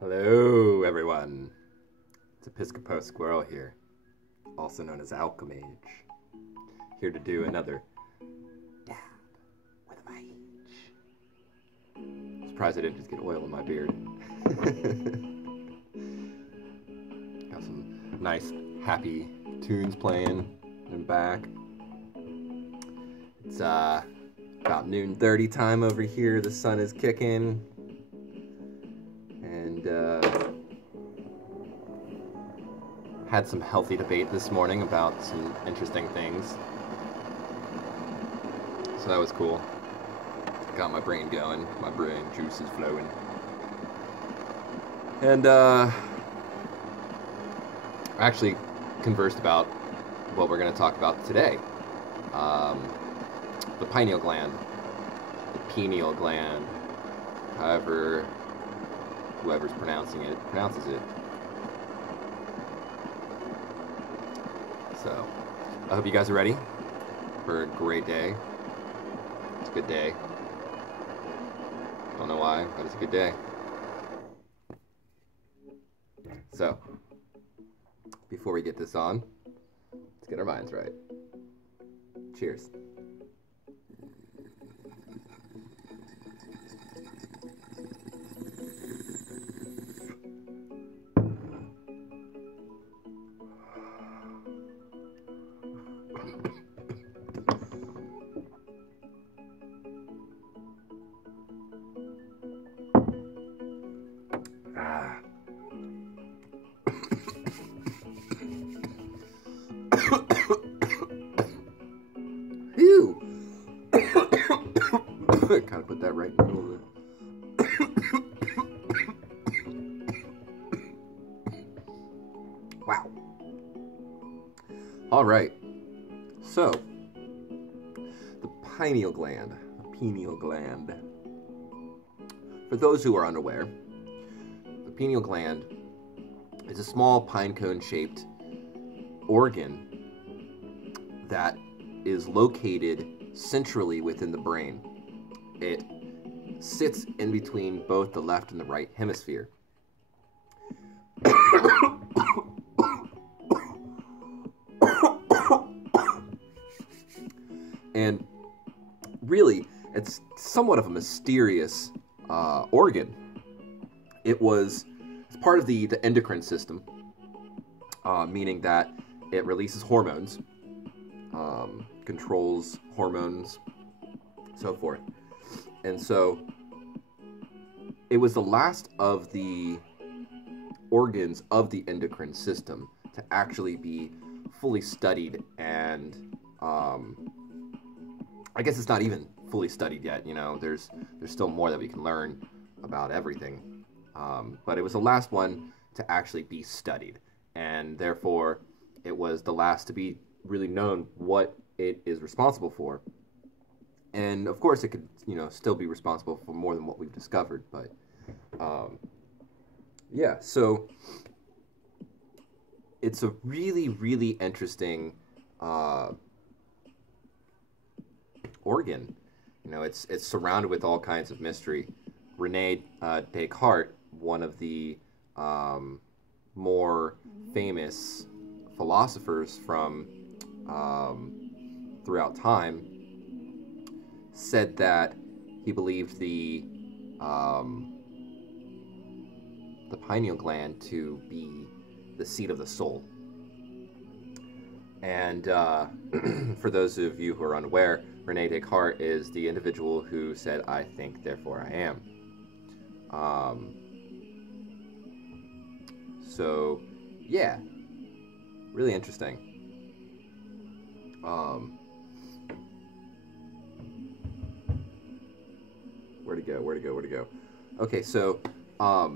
Hello, everyone. It's Episcopo Squirrel here, also known as Mage, here to do another dab with a mage. Surprised I didn't just get oil in my beard. Got some nice, happy tunes playing in the back. It's about noon 30 time over here. The sun is kicking. And had some healthy debate this morning about some interesting things. So that was cool. Got my brain going. My brain juice is flowing. And I actually conversed about what we're going to talk about today. The pineal gland. The pineal gland. However, whoever's pronouncing it pronounces it. So, I hope you guys are ready for a great day. It's a good day. Don't know why, but it's a good day. So, before we get this on, let's get our minds right. Cheers. Phew! Gotta put that right in the middle of it. Wow. Alright. So, the pineal gland. The pineal gland. For those who are unaware, the pineal gland is a small pine cone shaped organ that is located centrally within the brain. It sits in between both the left and the right hemisphere. And really, it's somewhat of a mysterious organ. It's part of the endocrine system, meaning that it releases hormones, controls hormones, so forth. And so it was the last of the organs of the endocrine system to actually be fully studied, and I guess it's not even fully studied yet. You know, there's still more that we can learn about everything, but it was the last one to actually be studied, and therefore it was the last to be really known what it is responsible for. And of course it could, still be responsible for more than what we've discovered, but yeah, so it's a really, really interesting organ. It's surrounded with all kinds of mystery. Rene Descartes, one of the more famous philosophers from throughout time, said that he believed the pineal gland to be the seat of the soul. And for those of you who are unaware, Rene Descartes is the individual who said, "I think, therefore I am." So, yeah, really interesting. Where to go? Okay, so a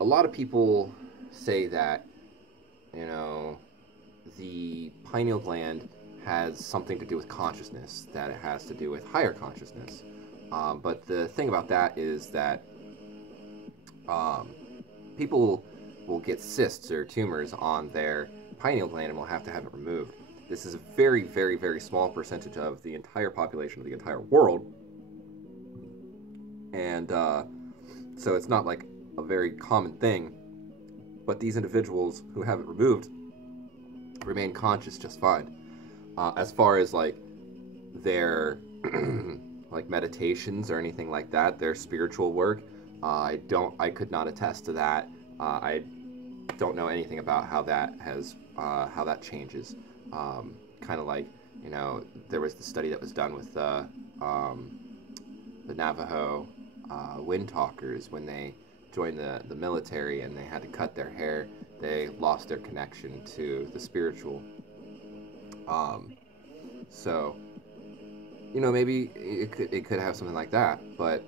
lot of people say that, the pineal gland has something to do with consciousness, that it has to do with higher consciousness. But the thing about that is that people will get cysts or tumors on their pineal gland and will have to have it removed. This is a very, very, very small percentage of the entire population of the entire world. And So it's not like a very common thing, but these individuals who have it removed remain conscious just fine. As far as like their like meditations or anything like that, their spiritual work, I could not attest to that. I don't know anything about how that changes. Kind of like, there was the study that was done with the Navajo wind talkers when they joined the military and they had to cut their hair. They lost their connection to the spiritual. So, maybe it could have something like that, but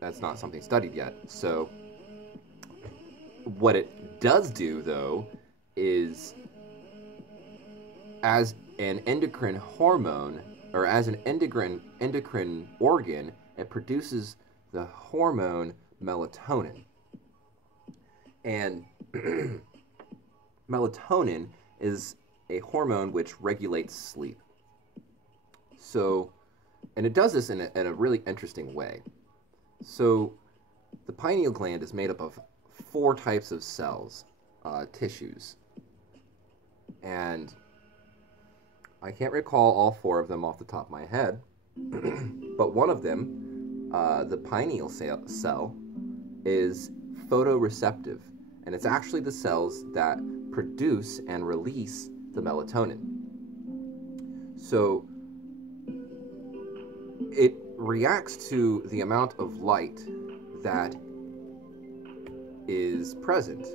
that's not something studied yet. So, what it does do, though, is as an endocrine hormone, or as an endocrine organ, it produces the hormone melatonin. And melatonin is a hormone which regulates sleep. So, and it does this in a really interesting way. So, the pineal gland is made up of 4 types of cells, tissues. And I can't recall all 4 of them off the top of my head, but one of them, the pineal cell, is photoreceptive, and it's actually the cells that produce and release the melatonin. So it reacts to the amount of light that is present.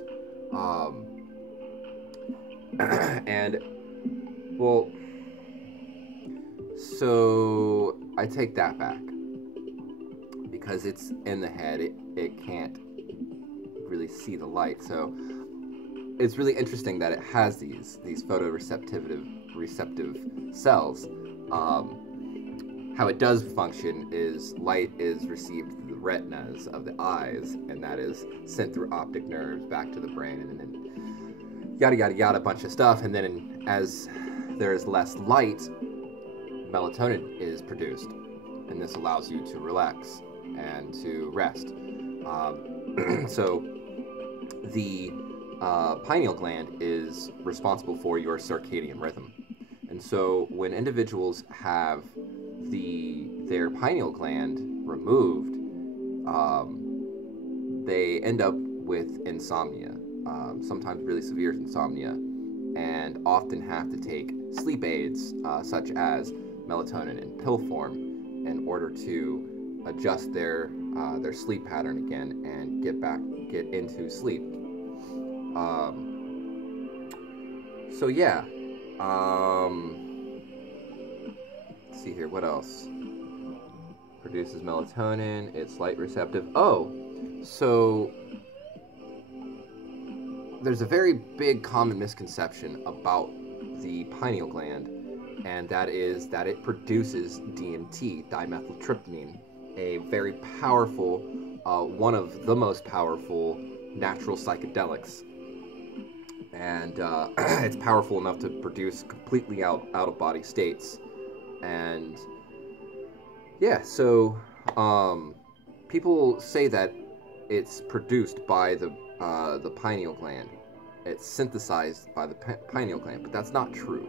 And, well, so I take that back, because it's in the head, it can't really see the light. So it's really interesting that it has these receptive cells. How it does function is light is received through the retinas of the eyes, and that is sent through optic nerves back to the brain, and then yada yada yada, a bunch of stuff. And then as there is less light, melatonin is produced, and this allows you to relax and to rest. So the pineal gland is responsible for your circadian rhythm. And so when individuals have their pineal gland removed, they end up with insomnia, sometimes really severe insomnia, and often have to take sleep aids, such as melatonin in pill form, in order to adjust their sleep pattern again and get into sleep. So yeah. Let's see here, what else? Produces melatonin, it's light receptive. Oh, so there's a very big common misconception about the pineal gland, and that is that it produces DMT, dimethyltryptamine, a very powerful, one of the most powerful natural psychedelics. And it's powerful enough to produce completely out-of-body states. And yeah, so people say that it's produced by the pineal gland. It's synthesized by the pineal gland, but that's not true.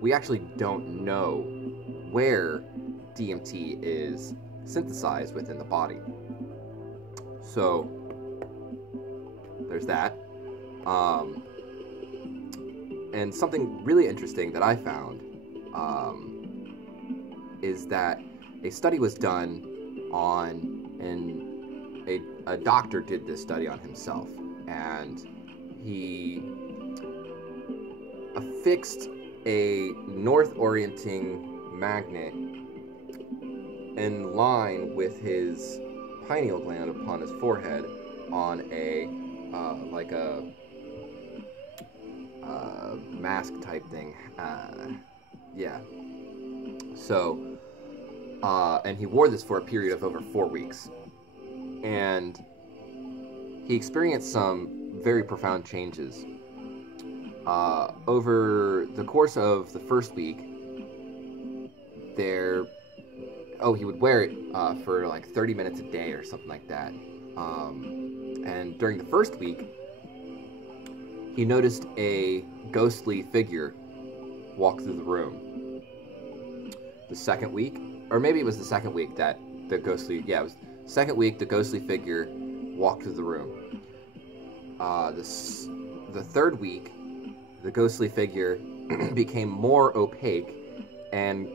We actually don't know where DMT is synthesized within the body. So there's that. And something really interesting that I found is that a study was done on, and a doctor did this study on himself, and he affixed a north-orienting magnet in line with his pineal gland upon his forehead on a like a mask type thing. Yeah. So, and he wore this for a period of over 4 weeks. And he experienced some very profound changes. Over the course of the first week, he would wear it for like 30 minutes a day or something like that. And during the first week, he noticed a ghostly figure walk through the room. The second week, or maybe it was the second week that the ghostly, yeah, it was the second week the ghostly figure walked through the room. The third week, the ghostly figure became more opaque and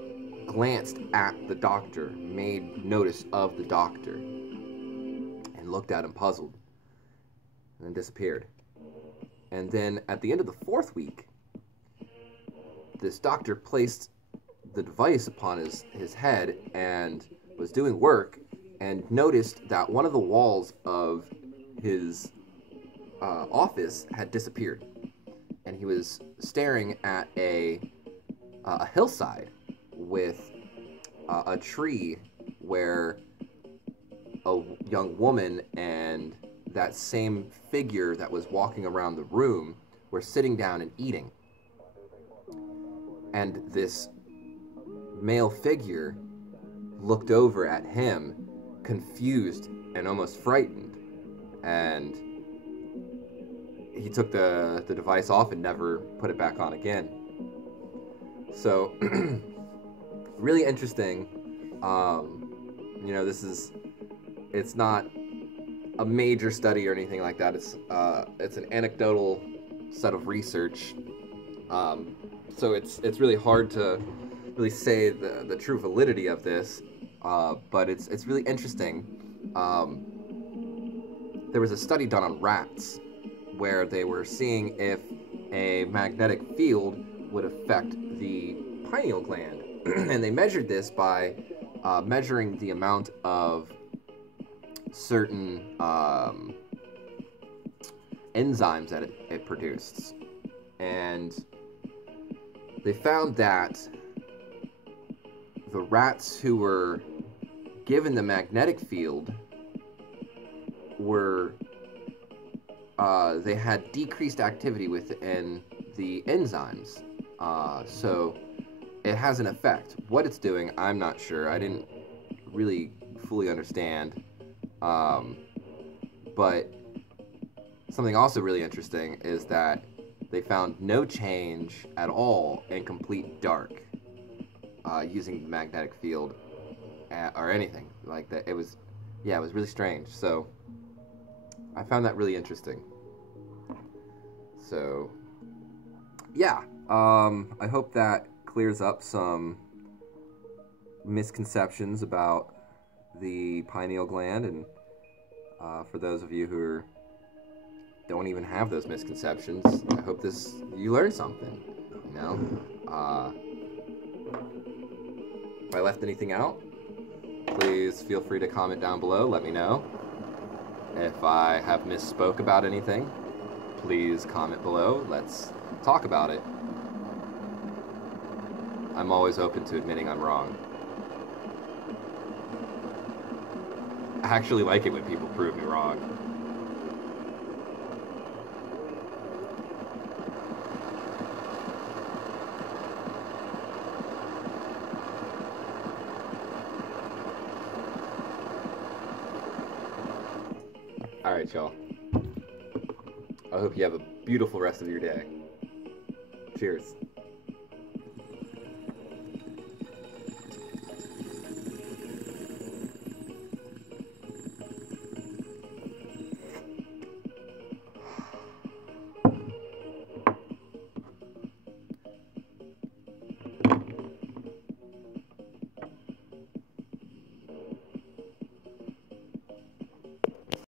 glanced at the doctor, made notice of the doctor, and looked at him puzzled, and then disappeared. And then at the end of the fourth week, this doctor placed the device upon his head and was doing work and noticed that one of the walls of his office had disappeared. And he was staring at a hillside with a tree where a young woman and that same figure that was walking around the room were sitting down and eating. And this male figure looked over at him, confused and almost frightened. And he took the device off and never put it back on again. So, really interesting. It's not a major study or anything like that. It's an anecdotal set of research. So it's really hard to really say the true validity of this, but it's really interesting. There was a study done on rats where they were seeing if a magnetic field would affect the pineal gland, and they measured this by measuring the amount of certain enzymes that it produced, and they found that the rats who were given the magnetic field were they had decreased activity within the enzymes, so it has an effect. What it's doing, I'm not sure. I didn't really fully understand, but something also really interesting is that they found no change at all in complete dark using the magnetic field or anything like that. It was really strange. So I found that really interesting. So yeah, I hope that clears up some misconceptions about the pineal gland, and for those of you who don't even have those misconceptions, I hope you learned something. If I left anything out, please feel free to comment down below. Let me know. If I have misspoke about anything, please comment below. Let's talk about it. I'm always open to admitting I'm wrong. I actually like it when people prove me wrong. Alright, y'all. I hope you have a beautiful rest of your day. Cheers.